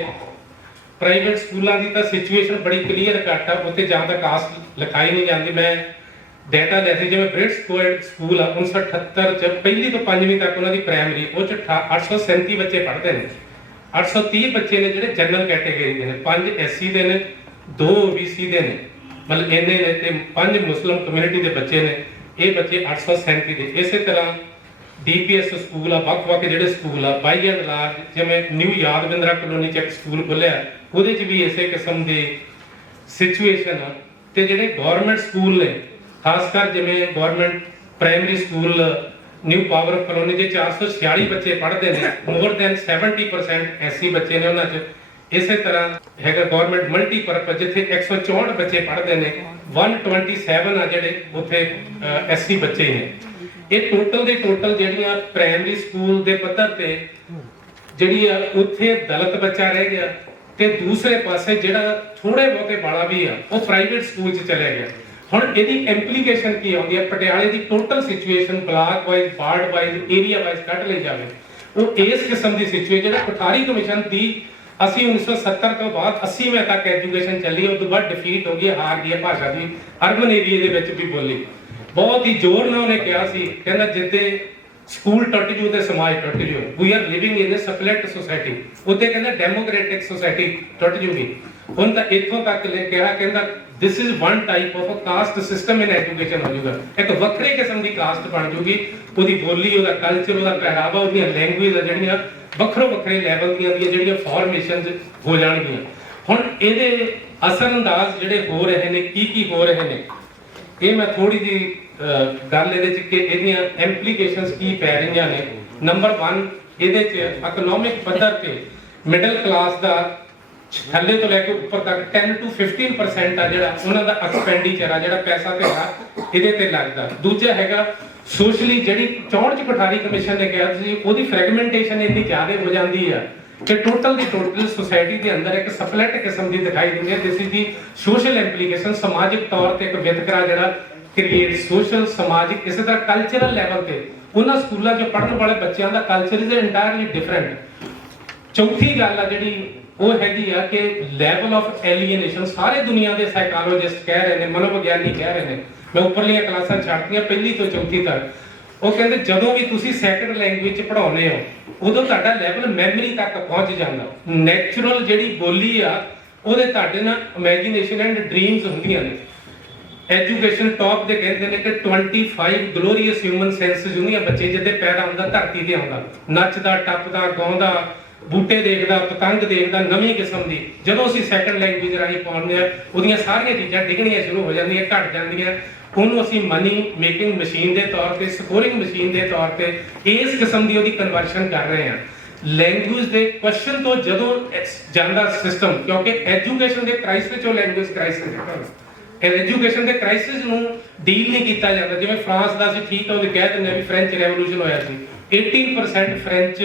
ਪ੍ਰਾਈਵੇਟ ਸਕੂਲਾਂ ਦੀ ਤਾਂ ਸਿਚੁਏਸ਼ਨ ਬੜੀ ਕਲੀਅਰ ਕੱਟ ਆ, ਉੱਥੇ ਜਾਂ ਤਾਂ ਕਾਸਟ ਲਿਖਾਈ ਨਹੀਂ ਜਾਂਦੀ। ਮੈਂ ਡਾਟਾ ਲਿਆ ਸੀ, ਜਿਵੇਂ ਬ੍ਰਿਟਿਸ਼ ਕੋਐਡ ਸਕੂਲ ਆ 1978 ਚ ਪਹਿਲੀ ਤੋਂ ਪੰਜਵੀਂ ਤੱਕ ਉਹਨਾਂ ਦੀ ਪ੍ਰਾਇਮਰੀ, ਉਹ ਚ 837 ਬੱਚੇ ਪੜ੍ਹਦੇ ਨੇ। 830 ਬੱਚੇ ਨੇ ਜਿਹੜੇ ਜਨਰਲ ਕੈਟਾਗਰੀ ਦੇ ਨੇ, 5 SC ਦੇ ਨੇ, 2 OBC ਦੇ ਨੇ, ਮਤਲਬ ਇਹਨੇ ਨੇ, ਤੇ 5 ਮੁਸਲਿਮ ਕਮਿਊਨਿਟੀ ਦੇ ਬੱਚੇ ਨੇ। ਇਹ ਬੱਚੇ 837 ਦੇ। ਇਸੇ ਤਰ੍ਹਾਂ DPS ਸਕੂਲ ਆ, ਵੱਖ-ਵੱਖ ਜਿਹੜੇ ਸਕੂਲ ਆ ਬਾਈ ਐਂਡ ਲਾਰਜ, ਜਿਵੇਂ ਨਿਊ ਯਾਦਵਿੰਦਰਾ ਕਲੋਨੀ ਚ ਇੱਕ ਸਕੂਲ ਖੁੱਲਿਆ, ਉਹਦੇ ਚ ਵੀ ਇਸੇ ਕਿਸਮ ਦੀ ਸਿਚੁਏਸ਼ਨ ਆ। ਤੇ ਜਿਹੜੇ ਗਵਰਨਮੈਂਟ ਸਕੂਲ ਨੇ, ਖਾਸ ਕਰ ਜਿਵੇਂ government primary school new power colony ਦੇ 446 ਬੱਚੇ ਪੜ੍ਹਦੇ ਨੇ, ਮੋਰ ਦੈਨ 70% SC ਬੱਚੇ ਨੇ ਉਹਨਾਂ 'ਚ। ਇਸੇ ਤਰ੍ਹਾਂ ਹੈਗਾ ਗਵਰਨਮੈਂਟ ਮਲਟੀਪਰਪਸ, ਜਿੱਥੇ 164 ਬੱਚੇ ਪੜ੍ਹਦੇ ਨੇ, 127 ਆ ਜਿਹੜੇ ਉੱਥੇ SC ਬੱਚੇ ਨੇ। ਇਹ ਟੋਟਲ ਦੇ ਟੋਟਲ ਜਿਹੜੀਆਂ ਪ੍ਰਾਇਮਰੀ ਸਕੂਲ ਦੇ ਪੱਧਰ ਤੇ ਜਿਹੜੀ ਆ ਉੱਥੇ ਦਲਿਤ ਬੱਚਾ ਰਹਿ ਗਿਆ, ਤੇ ਦੂਸਰੇ ਪਾਸੇ ਜਿਹੜਾ ਥੋੜੇ ਬਹੁਤੇ ਵਾਲਾ ਵੀ ਆ ਉਹ ਪ੍ਰਾਈਵੇਟ ਸਕੂਲ 'ਚ ਚਲੇ ਗਿਆ। ਹੁਣ ਇਹਦੀ ਇੰਪਲੀਕੇਸ਼ਨ ਕੀ ਆਉਂਦੀ ਹੈ? ਪਟਿਆਲੇ ਦੀ total situation block wise, ward wise, area wise ਕੱਢ ਲਈ ਜਾਵੇ, ਉਹ ਇਸ ਕਿਸਮ ਦੀ ਸਿਚੁਏਸ਼ਨ ਜਿਹੜਾ ਕੋਠਾਰੀ ਕਮਿਸ਼ਨ ਦੀ ਅਸੀਂ 1970 ਤੋਂ ਬਾਅਦ 80ਵੇਂ ਤੱਕ ਐਜੂਕੇਸ਼ਨ ਚੱਲੀ, ਉਸ ਤੋਂ ਬਾਅਦ ਡਿਫੀਟ ਹੋ ਗਈ, ਹਾਰ ਗਈ ਭਾਸ਼ਾ ਦੀ ਅਰਬਨ ਏਰੀਆ ਦੇ ਵਿੱਚ ਵੀ ਬੋਲੀ। ਬਹੁਤ ਹੀ ਜ਼ੋਰ ਨਾਲ ਉਹਨੇ ਕਿਹਾ ਸੀ, ਕਹਿੰਦਾ ਜਿੱਦੇ ਸਕੂਲ ਟੁੱਟ ਜੂ ਤੇ ਸਮਾਜ ਟੁੱਟ ਜੂ। We are living in a split society. ਉੱਤੇ ਕਹਿੰਦਾ ਡੈਮੋਕ੍ਰੈਟਿਕ ਸੋਸਾਇਟੀ ਟੁੱਟ ਜੂਗੀ। ਹੁਣ ਤਾਂ ਇੱਥੋਂ ਤੱਕ ਲੈ ਕਿਹਾ, ਕਹਿੰਦਾ this is one type of a caste system in education ਹੋ ਜਾਊਗਾ, ਇੱਕ ਵੱਖਰੇ ਕਿਸਮ ਦੀ ਕਾਸਟ ਬਣ ਜੂਗੀ। ਉਹਦੀ ਬੋਲੀ, ਉਹਦਾ ਕਲਚਰ, ਉਹਦਾ ਪਹਿਰਾਵਾ, ਉਹਦੀਆਂ ਲੈਂਗੁਏਜ ਜਿਹੜੀਆਂ ਵੱਖਰੇ ਲੈਵਲ ਦੀਆਂ ਜਿਹੜੀਆਂ ਫਾਰਮੇਸ਼ਨਸ ਹੋ ਜਾਣਗੀਆਂ। ਹੁਣ ਇਹਦੇ ਅਸਰ ਅੰਦਾਜ਼ ਜਿਹੜੇ ਹੋ ਰਹੇ ਨੇ, ਕੀ ਹੋ ਰਹੇ ਨੇ, ਇਹ ਮੈਂ ਥੋੜੀ ਜੀ ਗੱਲ ਇਹਦੇ ਚ ਕਿ ਇਹਦੀਆਂ ਇੰਪਲੀਕੇਸ਼ਨਸ ਕੀ ਪੈ ਰਹੀਆਂ ਨੇ। ਨੰਬਰ 1, ਇਹਦੇ ਚ ਇਕਨੋਮਿਕ ਪੱਧਰ ਤੇ ਮਿਡਲ ਕਲਾਸ ਦਾ ਥੱਲੇ ਤੋਂ ਲੈ ਕੇ ਉੱਪਰ ਤੱਕ 10 to 15% ਆ ਜਿਹੜਾ ਉਹਨਾਂ ਦਾ ਐਕਸਪੈਂਡੀਚਰ ਆ, ਜਿਹੜਾ ਪੈਸਾ ਤੇ ਇਹਦੇ ਤੇ ਲੱਗਦਾ। ਦੂਜਾ ਹੈਗਾ ਸੋਸ਼ਲੀ, ਜਿਹੜੀ 64 ਚ ਕੋਠਾਰੀ ਕਮਿਸ਼ਨ ਨੇ ਕਿਹਾ ਸੀ, ਉਹਦੀ ਫ੍ਰੈਗਮੈਂਟੇਸ਼ਨ ਇੰਨੀ ਜ਼ਿਆਦਾ ਹੋ ਜਾਂਦੀ ਆ ਕਿ ਟੋਟਲ ਦੀ ਟੋਟਲ ਸੋਸਾਇਟੀ ਦੇ ਅੰਦਰ ਇੱਕ ਸਪਲਿਟ ਕਿਸਮ ਦੀ ਦਿਖਾਈ ਦਿੰਦੀ ਹੈ। ਜਿਸ ਦੀ ਸੋਸ਼ਲ ਇੰਪਲੀਕੇਸ਼ਨ, ਸਮਾਜਿਕ ਤੌਰ ਤੇ ਇੱਕ ਵਿਤਕਰਾ ਜਿਹੜਾ ਕ੍ਰੀਏਟ, ਸੋਸ਼ਲ ਸਮਾਜਿਕ। ਇਸੇ ਤਰ੍ਹਾਂ ਕਲਚਰਲ ਲੈਵਲ ਤੇ ਉਹਨਾਂ ਸਕੂਲਾਂ 'ਚ ਪੜ੍ਹਨ ਵਾਲੇ ਬੱਚਿਆਂ ਦਾ ਕਲਚਰ ਇਜ਼ ਇੰਟਾਇਰਲੀ ਡਿਫਰੈਂਟ। ਚੌਥੀ ਗੱਲ ਆ ਜਿਹੜੀ ਉਹ ਹੈਗੀ ਆ ਕਿ ਲੈਵਲ ਆਫ ਐਲੀਏਨੇਸ਼ਨ। ਸਾਰੇ ਦੁਨੀਆ ਦੇ ਸਾਈਕੋਲੋਜਿਸਟ ਕਹਿ ਰਹੇ ਨੇ, ਮਨੋਵਿਗਿਆਨੀ ਕਹਿ ਰਹੇ ਨੇ, ਮੈਂ ਉੱਪਰਲੀਆਂ ਕਲਾਸਾਂ ਛੱਡਤੀਆਂ ਪਹਿਲੀ ਤੋਂ ਚੌਥੀ ਤੱਕ, ਉਹ ਕਹਿੰਦੇ ਜਦੋਂ ਵੀ ਤੁਸੀਂ ਸੈਕੰਡ ਲੈਂਗੁਏਜ 'ਚ ਪੜ੍ਹਾਉਂਦੇ ਹੋ ਉਦੋਂ ਤੁਹਾਡਾ ਲੈਵਲ ਮੈਮਰੀ ਤੱਕ ਪਹੁੰਚ ਜਾਂਦਾ। ਨੈਚੁਰਲ ਜਿਹੜੀ ਬੋਲੀ ਆ ਉਹਦੇ ਤੁਹਾਡੇ ਨਾਲ ਇਮੇਜਿਨੇਸ਼ਨ ਐਂਡ ਡ੍ਰੀਮਸ ਹੁੰਦੀਆਂ ਨੇ। ਐਜੂਕੇਸ਼ਨ ਟੌਪ ਦੇ ਕਹਿੰਦੇ ਨੇ ਕਿ 25 ਗਲੋਰੀਅਸ ਹਿਊਮਨ ਸੈਂਸਸ ਹੁੰਦੀਆਂ ਬੱਚੇ ਜਿੱਦੇ ਪੈਦਾ ਹੁੰਦਾ, ਧਰਤੀ ਤੇ ਆਉਂਦਾ, ਨੱਚਦਾ, ਟੱਪਦਾ, ਗਾਉਂਦਾ, ਬੂਟੇ ਦੇਖਦਾ, ਪਤੰਗ ਦੇਖਦਾ, ਨਵੀਂ ਕਿਸਮ ਦੀ। ਜਦੋਂ ਅਸੀਂ ਸੈਕੰਡ ਲੈਂਗੁਏਜ ਰਾਹੀਂ ਪਾਉਂਦੇ ਆ, ਉਹਦੀਆਂ ਸਾਰੀਆਂ ਚੀਜ਼ਾਂ ਡਿੱਗਣੀਆਂ ਸ਼ੁਰੂ ਹੋ ਜਾਂਦੀਆਂ, ਘਟ ਜਾਂਦੀਆਂ। ਉਹਨੂੰ ਅਸੀਂ ਮਨੀ ਮੇਕਿੰਗ ਮਸ਼ੀਨ ਦੇ ਤੌਰ ਤੇ, ਸਕੋਰਿੰਗ ਮਸ਼ੀਨ ਦੇ ਤੌਰ ਤੇ ਇਸ ਕਿਸਮ ਦੀ ਉਹਦੀ ਕਨਵਰਸ਼ਨ ਕਰ ਰਹੇ ਆ। ਲੈਂਗੁਏਜ ਦੇ ਕੁਐਸਚਨ ਤੋਂ ਜਦੋਂ ਜਾਂਦਾ ਸਿਸਟਮ, ਕਿਉਂਕਿ ਐਜੂਕੇਸ਼ਨ ਦੇ ਕ੍ਰਾਈਸਿਸ ਚੋਂ ਲੈਂਗੁਏਜ ਕ੍ਰਾਈਸਿਸ ਨਿਕਲਦਾ, ਐਜੂਕੇਸ਼ਨ ਦੇ ਕ੍ਰਾਈਸਿਸ ਨੂੰ ਡੀਲ ਨਹੀਂ ਕੀਤਾ ਜਾਂਦਾ। ਜਿਵੇਂ ਫਰਾਂਸ ਦਾ ਸੀ, ਠੀਕ ਹੈ, ਉਹਦੇ ਕਹਿ ਦਿੰਦੇ ਆ ਵੀ ਫ੍ਰੈਂਚ ਰੈਵੋਲੂਸ਼ਨ ਹੋਇਆ ਸੀ, 18% ਫ੍ਰੈਂਚ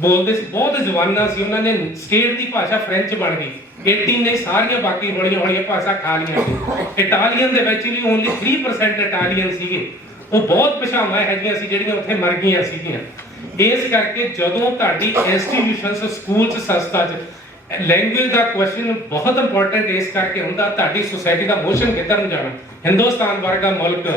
ਬੋਲਦੇ ਸੀ, ਬਹੁਤ ਜਵਾਨਾਂ ਸੀ, ਉਹਨਾਂ ਨੇ ਸਟੇਟ ਦੀ ਭਾਸ਼ਾ ਫ੍ਰੈਂਚ ਬਣ ਗਈ। 18 ਨਹੀਂ, ਸਾਰੀਆਂ ਬਾਕੀ ਹੌਲੀਆਂ ਭਾਸ਼ਾ ਖਾ ਲਈਆਂ। ਇਟਾਲੀਅਨ ਦੇ ਵਿੱਚ ਵੀ ਓਨਲੀ 3% ਇਟਾਲੀਅਨ ਸੀਗੇ। ਉਹ ਬਹੁਤ ਭਾਸ਼ਾਵਾਂ ਇਹੋ ਜਿਹੀਆਂ ਸੀ ਜਿਹੜੀਆਂ ਉੱਥੇ ਮਰ ਗਈਆਂ ਸੀਗੀਆਂ। ਇਸ ਕਰਕੇ ਜਦੋਂ ਤੁਹਾਡੀ ਇੰਸਟੀਟਿਊਸ਼ਨਸ, ਸਕੂਲ 'ਚ, ਸੰਸਥਾ 'ਚ ਲੈਂਗੁਏਜ ਦਾ ਕੁਐਸਚਨ ਬਹੁਤ ਇੰਪੋਰਟੈਂਟ ਇਸ ਕਰਕੇ ਹੁੰਦਾ, ਤੁਹਾਡੀ ਸੁਸਾਇਟੀ ਦਾ ਮੋਸ਼ਨ ਕਿੱਧਰ ਨੂੰ ਜਾਣਾ। ਹਿੰਦੁਸਤਾਨ ਵਰਗਾ ਮੁਲਕ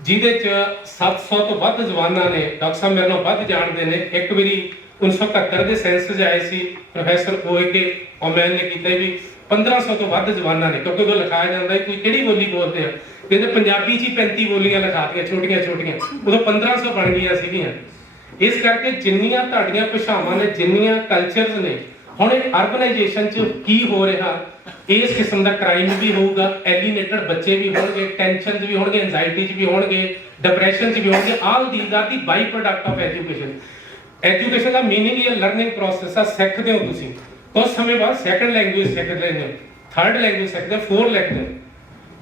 ਜਿਹਦੇ 'ਚ 700 ਤੋਂ ਵੱਧ ਜਵਾਨਾਂ ਨੇ, ਡਾਕਟਰ ਸਾਹਿਬ ਮੇਰੇ ਨਾਲੋਂ ਵੱਧ ਜਾਣਦੇ ਨੇ, ਇੱਕ ਵਾਰੀ 1971 ਦੇ ਸੈਂਸਸ ਆਏ ਸੀ, ਪ੍ਰੋਫੈਸਰ ਓਏਕੇ ਓਮੈਨ ਨੇ ਕੀਤਾ ਵੀ 1500 ਤੋਂ ਵੱਧ ਜਵਾਨਾਂ ਨੇ, ਕਿਉਂਕਿ ਉਦੋਂ ਲਿਖਾਇਆ ਜਾਂਦਾ ਕੋਈ ਕਿਹੜੀ ਬੋਲੀ ਬੋਲਦੇ ਆ, ਕਹਿੰਦੇ ਪੰਜਾਬੀ 'ਚ ਹੀ 35 ਬੋਲੀਆਂ ਲਿਖਾਤੀਆਂ ਛੋਟੀਆਂ, ਉਦੋਂ 1500 ਬਣ ਗਈਆਂ ਸੀਗੀਆਂ। ਇਸ ਕਰਕੇ ਜਿੰਨੀਆਂ ਤੁਹਾਡੀਆਂ ਭਾਸ਼ਾਵਾਂ ਨੇ, ਜਿੰਨੀਆਂ ਕਲਚਰਸ ਨੇ, ਹੁਣ ਇਹ ਅਰਬਨਾਈਜੇਸ਼ਨ 'ਚ ਕੀ ਹੋ ਰਿਹਾ, ਇਸ ਕਿਸਮ ਦਾ ਕ੍ਰਾਈਮ ਵੀ ਹੋਊਗਾ, ਐਲੀਨੇਟਡ ਬੱਚੇ ਵੀ ਹੋਣਗੇ, ਟੈਨਸ਼ਨਸ ਵੀ ਹੋਣਗੇ, ਐਂਜ਼ਾਈਟੀ 'ਚ ਵੀ ਹੋਣਗੇ, ਡਿਪਰੈਸ਼ਨ 'ਚ ਵੀ ਹੋਣਗੇ। All these are the by product of education. Education ਦਾ ਮੀਨਿੰਗ ਹੀ ਹੈ ਲਰਨਿੰਗ ਪ੍ਰੋਸੈਸ ਆ, ਸਿੱਖਦੇ ਹੋ ਤੁਸੀਂ ਕੁਝ ਸਮੇਂ ਬਾਅਦ ਸੈਕੰਡ ਲੈਂਗੁਏਜ ਸਿੱਖਦੇ ਹੋ, ਥਰਡ ਲੈਂਗੁਏਜ ਸਿੱਖਦੇ ਹੋ, ਫੋਰਥ ਲਿਖਦੇ ਹੋ।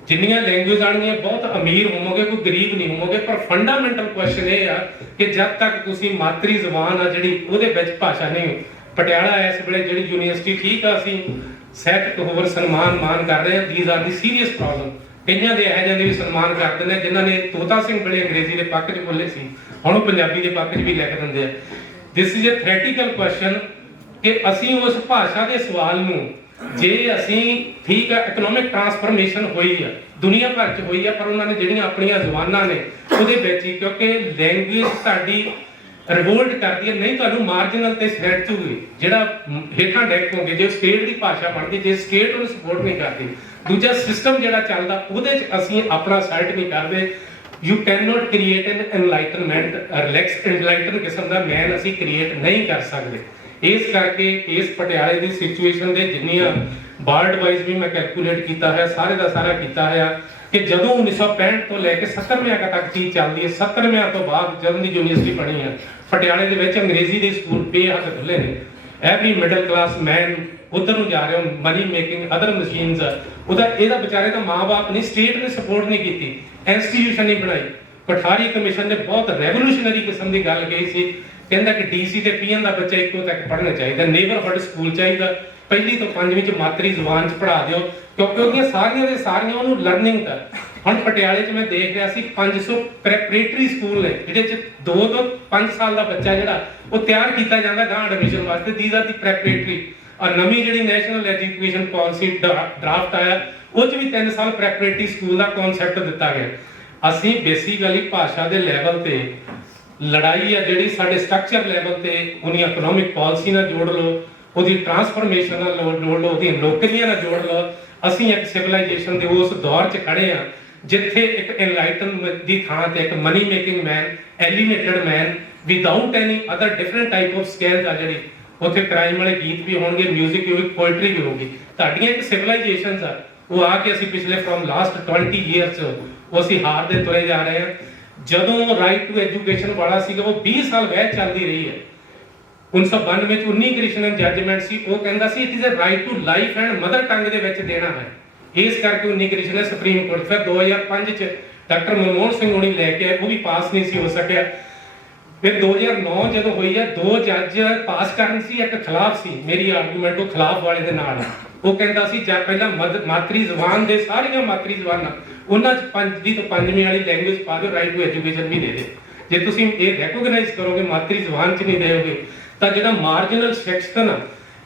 ਜਿੰਨੀਆਂ ਲੈਂਗੁਏਜ ਆਣਗੀਆਂ ਬਹੁਤ ਅਮੀਰ ਹੋਵੋਗੇ, ਕੋਈ ਗਰੀਬ ਨਹੀਂ ਹੋਵੋਗੇ, ਪਰ ਫੰਡਾਮੈਂਟਲ ਕੁਐਸਚਨ ਇਹ ਆ ਕਿ ਜਦ ਤੱਕ ਤੁਸੀਂ ਮਾਤਰੀ ਜ਼ਬਾਨ ਆ ਜਿਹੜੀ ਉਹਦੇ ਵਿੱਚ ਭਾਸ਼ਾ ਨਹੀਂ। ਪਟਿਆਲਾ ਇਸ ਵੇਲੇ ਜਿਹੜੀ ਯੂਨੀਵਰਸਿਟੀ ਠੀਕ ਆ, ਅਸੀਂ ਸਹਿਤਕ ਹੋਰ ਸਨਮਾਨ ਮਾਨ ਕਰ ਰਹੇ ਹਾਂ, these are the serious problem. ਕਈਆਂ ਦੇ ਇਹੋ ਜਿਹੇ ਵੀ ਸਨਮਾਨ ਕਰਦੇ ਨੇ ਜਿਨ੍ਹਾਂ ਨੇ ਤੋਤਾ ਸਿੰਘ ਵੇਲੇ ਅੰਗਰੇਜ਼ੀ ਦੇ ਪੱਖ 'ਚ ਬੋਲੇ ਸੀ, ਹੁਣ ਉਹ ਪੰਜਾਬੀ ਦੇ ਪੱਖ 'ਚ ਵੀ ਲਿਖ ਦਿੰਦੇ ਆ। ਦਿਸ ਇਜ਼ ਅ ਥ੍ਰੈਟੀਕਲ ਕੁਐਸਚਨ ਕਿ ਅਸੀਂ ਉਸ ਭਾਸ਼ਾ ਦੇ ਸਵਾਲ ਨੂੰ, ਜੇ ਅਸੀਂ ਠੀਕ ਆ ਇਕਨੋਮਿਕ ਟਰਾਂਸਫਰਮੇਸ਼ਨ ਹੋਈ ਆ ਦੁਨੀਆ ਭਰ 'ਚ ਹੋਈ ਆ, ਪਰ ਉਹਨਾਂ ਨੇ ਜਿਹੜੀਆਂ ਆਪਣੀਆਂ ਜ਼ੁਬਾਨਾਂ ਨੇ ਉਹਦੇ ਵਿੱਚ ਹੀ, ਕਿਉਂਕਿ ਲੈਂਗੁਏਜ ਤੁਹਾਡੀ ਰਿਵੋਲਟ ਕਰਦੀ ਹੈ, ਨਹੀਂ ਤੁਹਾਨੂੰ ਮਾਰਜਨਲ ਤੇ ਸਿੱਟ ਜੂਗੀ, ਜਿਹੜਾ ਹੇਠਾਂ ਡੈਕੋਗੇ ਜੇ ਸਟੇਟ ਦੀ ਭਾਸ਼ਾ ਬਣਦੀ, ਜੇ ਸਟੇਟ ਉਹਨੂੰ ਸਪੋਰਟ ਨਹੀਂ ਕਰਦੀ। ਦੂਜਾ ਸਿਸਟਮ ਜਿਹੜਾ ਚੱਲਦਾ ਉਹਦੇ 'ਚ ਅਸੀਂ ਆਪਣਾ ਸਾਈਡ ਨਹੀਂ ਕਰਦੇ। You cannot create an enlightenment, relax enlighten ਕਿਸਮ ਦਾ ਮੈਨ ਅਸੀਂ ਕ੍ਰੀਏਟ ਨਹੀਂ ਕਰ ਸਕਦੇ। ਇਸ ਕਰਕੇ ਇਸ ਪਟਿਆਲੇ ਦੀ ਸਿਚੁਏਸ਼ਨ ਦੇ ਜਿੰਨੀਆਂ ਵਰਲਡ ਵਾਈਜ਼ ਵੀ ਮੈਂ ਕੈਲਕੂਲੇਟ ਕੀਤਾ ਹੈ, ਸਾਰੇ ਦਾ ਸਾਰਾ ਕੀਤਾ ਹੈ ਕਿ ਜਦੋਂ 1965 ਤੋਂ ਲੈ ਕੇ 70ਵੇਂ ਤੱਕ ਚੀਜ਼ ਚੱਲਦੀ ਹੈ। 70ਵੇਂ ਤੋਂ ਬਾਅਦ ਜਦੋਂ ਦੀ ਯੂਨੀਵਰਸਿਟੀ ਬਣੀ ਹੈ, ਪਟਿਆਲੇ ਦੇ ਵਿੱਚ ਅੰਗਰੇਜ਼ੀ ਦੇ ਸਕੂਲ ਬੇਹੱਦ ਖੁੱਲੇ ਨੇ। ਐਵਰੀ ਮਿਡਲ ਕਲਾਸ ਮੈਨ ਉਧਰ ਨੂੰ ਜਾ ਰਿਹਾ, ਮਨੀ ਮੇਕਿੰਗ ਅਦਰ ਮਸ਼ੀਨਸ। ਉਹਦਾ ਇਹਦਾ ਵਿਚਾਰੇ ਦਾ ਮਾਂ-ਬਾਪ ਨਹੀਂ, ਸਟੇਟ ਨੇ ਸਪੋਰਟ ਨਹੀਂ ਕੀਤੀ, ਇੰਸਟੀਟਿਊਸ਼ਨ ਨਹੀਂ ਬਣਾਈ। ਪਠਾਰੀ ਕਮਿਸ਼ਨ ਨੇ ਬਹੁਤ ਰੈਵੋਲੂਸ਼ਨਰੀ ਕਿਸਮ ਦੀ ਗੱਲ ਕਹੀ ਸੀ, ਕਹਿੰਦਾ ਕਿ ਡੀਸੀ ਤੇ ਪੀਐਨ ਦਾ ਬੱਚਾ ਇੱਕੋ ਤੱਕ ਪੜ੍ਹਨਾ ਚਾਹੀਦਾ, ਨੇਬਰਹੁੱਡ ਸਕੂਲ ਚਾਹੀਦਾ, ਪਹਿਲੀ ਤੋਂ 5ਵੀਂ ਚ ਮਾਤਰੀ ਜ਼ੁਬਾਨ ਚ ਪੜ੍ਹਾ ਦਿਓ, ਕਿਉਂਕਿ ਉਹਦੀਆਂ ਸਾਰੀਆਂ ਦੇ ਸਾਰੀਆਂ ਉਹਨੂੰ ਲਰਨਿੰਗ ਦਾ। ਹੁਣ ਪਟਿਆਲੇ 'ਚ ਮੈਂ ਦੇਖ ਰਿਹਾ ਸੀ 500 ਪ੍ਰੈਪਰੇਟਰੀ ਸਕੂਲ ਨੇ ਜਿਹਦੇ 'ਚ 2 ਤੋਂ 5 ਸਾਲ ਦਾ ਬੱਚਾ ਜਿਹੜਾ ਉਹ ਤਿਆਰ ਕੀਤਾ ਜਾਂਦਾ ਗਾਂ ਐਡਮਿਸ਼ਨ ਵਾਸਤੇ। These are the preparatory. ਔਰ ਨਵੀਂ ਜਿਹੜੀ ਨੈਸ਼ਨਲ ਐਜੂਕੇਸ਼ਨ ਪਾਲਿਸੀ ਡਰਾਫਟ ਆਇਆ, ਉਹ 'ਚ ਵੀ 3 ਸਾਲ ਪ੍ਰੈਪਰੇਟਰੀ ਸਕੂਲ ਦਾ ਕਨਸੈਪਟ ਦਿੱਤਾ ਗਿਆ। ਅਸੀਂ ਬੇਸਿਕਲੀ ਭਾਸ਼ਾ ਦੇ ਲੈਵਲ ਤੇ ਲੜਾਈ ਆ ਜਿਹੜੀ ਸਾਡੇ ਸਟਰਕਚਰ ਲੈਵਲ ਤੇ, ਉਹਦੀ ਇਕਨੋਮਿਕ ਪਾਲਿਸੀ ਨਾਲ ਜੋੜ ਲਓ, ਉਹਦੀ ਟਰਾਂਸਫਰਮੇਸ਼ਨ ਨਾਲ ਜੋੜ ਲਓ, ਉਹਦੀਆਂ ਨੌਕਰੀਆਂ ਨਾਲ ਜੋੜ ਲਓ। ਅਸੀਂ ਇੱਕ ਸਿਵਲਾਈਜੇਸ਼ਨ ਦੇ ਉਸ ਦੌਰ 'ਚ ਖੜੇ ਆ ਜਿੱਥੇ ਇੱਕ ਐਨਲਾਈਟਨ ਦੀ ਥਾਂ ਤੇ ਇੱਕ money making man, alienated man without any other different type of scales ਆ ਜਿਹੜੀ ਉੱਥੇ ਕ੍ਰਾਈਮ ਵਾਲੇ ਗੀਤ ਵੀ ਹੋਣਗੇ, ਮਿਊਜ਼ਿਕ ਵੀ ਹੋਊਗੀ, ਪੋਇਟਰੀ ਵੀ ਹੋਊਗੀ। ਤੁਹਾਡੀਆਂ ਇੱਕ ਸਿਵਲਾਈਜੇਸ਼ਨਸ ਆ, ਉਹ ਆ ਕੇ ਅਸੀਂ ਪਿਛਲੇ ਫਰੋਮ ਲਾਸਟ 20 ਇਅਰਸ ਉਹ ਅਸੀਂ ਹਾਰਦੇ ਤੁਰੇ ਜਾ ਰਹੇ ਹਾਂ। ਜਦੋਂ ਰਾਈਟ ਟੂ ਐਜੂਕੇਸ਼ਨ ਵਾਲਾ ਸੀਗਾ ਉਹ 20 ਸਾਲ ਵਹਿ ਚੱਲਦੀ ਰਹੀ ਹੈ। 1992 ਵਿੱਚ 19 ਕ੍ਰਿਸ਼ਨਨ ਜੱਜਮੈਂਟ ਸੀ, ਉਹ ਕਹਿੰਦਾ ਸੀ it is a right to life and mother tongue ਦੇ ਵਿੱਚ ਦੇਣਾ ਹੈ। ਇਸ ਕਰਕੇ 19 ਕ੍ਰਿਸ਼ਨਨ ਸੁਪਰੀਮ ਕੋਰਟ, ਫਿਰ 2005 ਚ ਡਾਕਟਰ ਮਨਮੋਹਨ ਸਿੰਘ ਹੋਣੀ ਲੈ ਕੇ ਆਏ, ਉਹ ਵੀ ਪਾਸ ਨਹੀਂ ਸੀ ਹੋ ਸਕਿਆ। ਫਿਰ 2009 ਜਦੋਂ ਹੋਈ ਹੈ, 2 ਜੱਜ ਪਾਸ ਕਰਨ ਸੀ, ਇੱਕ ਖਿਲਾਫ ਸੀ। ਮੇਰੀ ਆਰਗੂਮੈਂਟ ਉਹ ਖਿਲਾਫ ਵਾਲੇ ਦੇ ਨਾਲ, ਉਹ ਕਹਿੰਦਾ ਸੀ ਜਾਂ ਪਹਿਲਾਂ ਮਾਤਰੀ ਜ਼ੁਬਾਨ ਦੇ ਸਾਰੀਆਂ ਮਾਤਰੀ ਜ਼ੁਬਾਨਾਂ ਉਹਨਾਂ 'ਚ 5ਵੀਂ ਤੋਂ 5ਵੀਂ ਵਾਲੀ ਲੈਂਗੁਏਜ ਪਾ ਦਿਓ, ਰਾਈਟ ਟੂ ਐਜੂਕੇਸ਼ਨ ਵੀ ਦੇ ਦੇ। ਜੇ ਤੁਸੀਂ ਇਹ ਰੈਕੋਗਨਾਈਜ਼ ਕਰੋਗੇ ਮਾਤਰੀ ਜ਼ੁਬਾਨ 'ਚ ਨਹੀਂ ਦੇਓਗੇ ਤਾਂ ਜਿਹੜਾ ਮਾਰਜਨਲ ਸੈਕਸ਼ਨ ਆ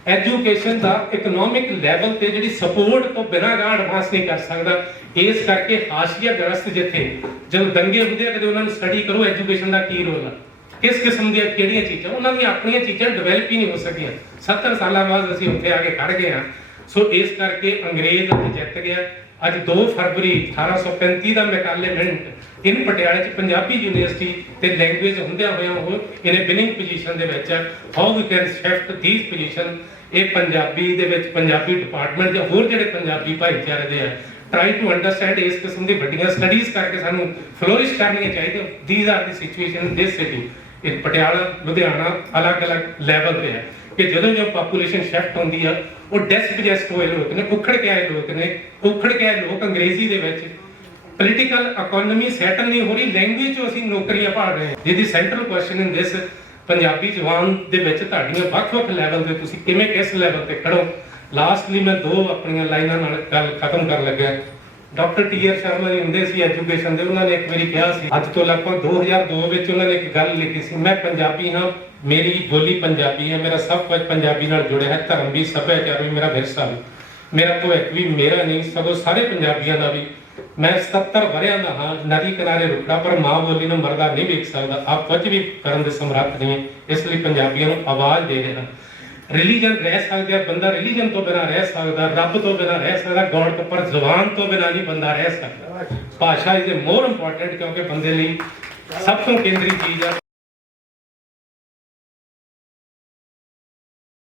ਐਜੂਕੇਸ਼ਨ ਦਾ ਇਕਨੋਮਿਕ ਲੈਵਲ ਤੇ ਜਿਹੜੀ ਸਪੋਰਟ ਤੋਂ ਬਿਨਾਂ ਗਾਂ ਐਡਵਾਂਸ ਨਹੀਂ ਕਰ ਸਕਦਾ। ਇਸ ਕਰਕੇ ਹਾਸ਼ੀਆ ਗ੍ਰਸਤ ਜਿੱਥੇ ਜਦੋਂ ਦੰਗੇ ਹੁੰਦੇ ਆ, ਕਦੇ ਉਹਨਾਂ ਨੂੰ ਸਟੱਡੀ ਕਰੋ ਐਜੂਕੇਸ਼ਨ ਦਾ ਕੀ ਰੋਲ ਆ, ਕਿਸ ਕਿਸਮ ਦੀਆਂ ਕਿਹੜੀਆਂ ਚੀਜ਼ਾਂ, ਉਹਨਾਂ ਦੀਆਂ ਆਪਣੀਆਂ ਚੀਜ਼ਾਂ ਡਿਵੈਲਪ ਹੀ ਨਹੀਂ ਹੋ ਸਕੀਆਂ। 70 ਸਾਲਾਂ ਬਾਅਦ ਅਸੀਂ ਉੱਥੇ ਆ ਕੇ ਖੜ ਗਏ ਹਾਂ। ਸੋ ਇਸ ਕਰਕੇ ਅੰਗਰੇਜ਼ ਜਿੱਤ ਗਿਆ। ਅੱਜ 2 ਫਰਵਰੀ 1835 ਦਾ ਮੈਕਾਲੇ ਇਨ ਪਟਿਆਲੇ 'ਚ ਪੰਜਾਬੀ ਯੂਨੀਵਰਸਿਟੀ ਤੇ ਲੈਂਗੁਏਜ ਹੁੰਦਿਆਂ ਹੋਇਆਂ ਉਹ ਇਨ ਵਿਨਿੰਗ ਪੋਜੀਸ਼ਨ ਦੇ ਵਿੱਚ। How we can shift these position, ਇਹ ਪੰਜਾਬੀ ਦੇ ਵਿੱਚ ਪੰਜਾਬੀ ਡਿਪਾਰਟਮੈਂਟ ਜਾਂ ਹੋਰ ਜਿਹੜੇ ਪੰਜਾਬੀ ਭਾਈਚਾਰੇ ਦੇ ਆ ਟਰਾਈ ਟੂ ਅੰਡਰਸਟੈਂਡ ਇਸ ਕਿਸਮ ਦੀ ਵੱਡੀਆਂ ਸਟੱਡੀਜ਼ ਕਰਕੇ ਸਾਨੂੰ ਫਲੋਰਿਸ਼ ਕਰਨੀਆਂ ਚਾਹੀਦੀਆਂ। These are the situation in this city. ਇਹ ਪਟਿਆਲਾ ਲੁਧਿਆਣਾ ਅਲੱਗ-ਅਲੱਗ ਲੈਵਲ ਤੇ ਹੈ ਕਿ ਜਦੋਂ ਪਾਪੂਲੇਸ਼ਨ ਸ਼ਿਫਟ ਹੁੰਦੀ ਆ ਉਹ ਡੈਸਪੋਜੈਸਟ ਹੋਏ ਲੋਕ ਨੇ, ਉਖੜ ਕੇ ਆਏ ਲੋਕ ਨੇ, ਉਖੜ ਕੇ ਆਏ ਲੋਕ ਅੰਗਰੇਜ਼ੀ ਦੇ ਵਿੱਚ। ਪੋਲੀਟੀਕਲ ਇਕਨੋਮੀ ਸੈਟਲ ਨਹੀਂ ਹੋ ਰਹੀ, ਲੈਂਗੁਏਜ 'ਚੋਂ ਅਸੀਂ ਨੌਕਰੀਆਂ ਭਾਲ ਰਹੇ ਹਾਂ। ਜਿਹਦੀ ਸੈਂਟਰਲ ਕੁਐਸਚਨ ਇਨ ਦਿਸ ਪੰਜਾਬੀ ਜ਼ੁਬਾਨ ਦੇ ਵਿੱਚ ਤੁਹਾਡੀਆਂ ਵੱਖ-ਵੱਖ ਲੈਵਲ ਤੇ ਤੁਸੀਂ ਕਿਵੇਂ ਕਿਸ ਲੈਵਲ ਤੇ ਖੜੋ। ਲਾਸਟਲੀ ਮੈਂ 2 ਆਪਣੀਆਂ ਲਾਈਨਾਂ ਨਾਲ ਗੱਲ ਖਤਮ ਕਰਨ ਲੱਗਿਆ। ਡਾਕਟਰ ਟੀ.ਆਰ. ਸ਼ਰਮਾ ਜੀ ਹੁੰਦੇ ਸੀ ਐਜੂਕੇਸ਼ਨ ਦੇ, ਉਹਨਾਂ ਨੇ ਇੱਕ ਵਾਰੀ ਕਿਹਾ ਸੀ, ਅੱਜ ਤੋਂ ਲਗਭਗ 2002 ਵਿੱਚ ਉਹਨਾਂ ਨੇ ਇੱਕ ਗੱਲ ਲਿਖੀ ਸੀ, ਮੈਂ ਪੰਜਾਬੀ ਹਾਂ, ਮੇਰੀ ਬੋਲੀ ਪੰਜਾਬੀ ਹੈ, ਮੇਰਾ ਸਭ ਕੁਝ ਪੰਜਾਬੀ ਨਾਲ ਜੁੜਿਆ ਹੈ, ਧਰਮ ਵੀ, ਸੱਭਿਆਚਾਰ ਵੀ, ਮੇਰਾ ਵਿਰਸਾ ਵੀ, ਮੇਰਾ ਭਵਿੱਖ ਵੀ ਮੇਰਾ ਨਹੀਂ ਸਗੋਂ ਸਾਰੇ ਪੰਜਾਬੀਆਂ ਦਾ ਵੀ। ਮੈਂ 77 ਵਰ੍ਹਿਆਂ ਦਾ ਹਾਂ, ਨਦੀ ਕਿਨਾਰੇ ਰੁਕੜਾ, ਪਰ ਮਾਂ ਬੋਲੀ ਨੂੰ ਮਰਦਾ ਨਹੀਂ ਵੇਖ ਸਕਦਾ। ਆਪ ਕੁਝ ਵੀ ਕਰਨ ਦੇ ਸਮਰੱਥ ਨਹੀਂ, ਇਸ ਲਈ ਪੰਜਾਬੀਆਂ ਨੂੰ ਆਵਾਜ਼ ਦੇ ਰਿਹਾ। ਰਿਲੀਜਨ ਰਹਿ ਸਕਦਾ, ਬੰਦਾ ਰਿਲੀਜਨ ਤੋਂ ਬਿਨਾਂ ਰਹਿ ਸਕਦਾ, ਰੱਬ ਤੋਂ ਬਿਨਾਂ ਰਹਿ ਸਕਦਾ, ਗੋਡ ਤੋਂ, ਪਰ ਜ਼ੁਬਾਨ ਤੋਂ ਬਿਨਾਂ ਨਹੀਂ ਬੰਦਾ ਰਹਿ ਸਕਦਾ। ਭਾਸ਼ਾ ਇਜ਼ ਮੋਰ ਇੰਪੋਰਟੈਂਟ, ਕਿਉਂਕਿ ਬੰਦੇ ਲਈ ਸਭ ਤੋਂ ਕੇਂਦਰੀ ਚੀਜ਼ ਆ।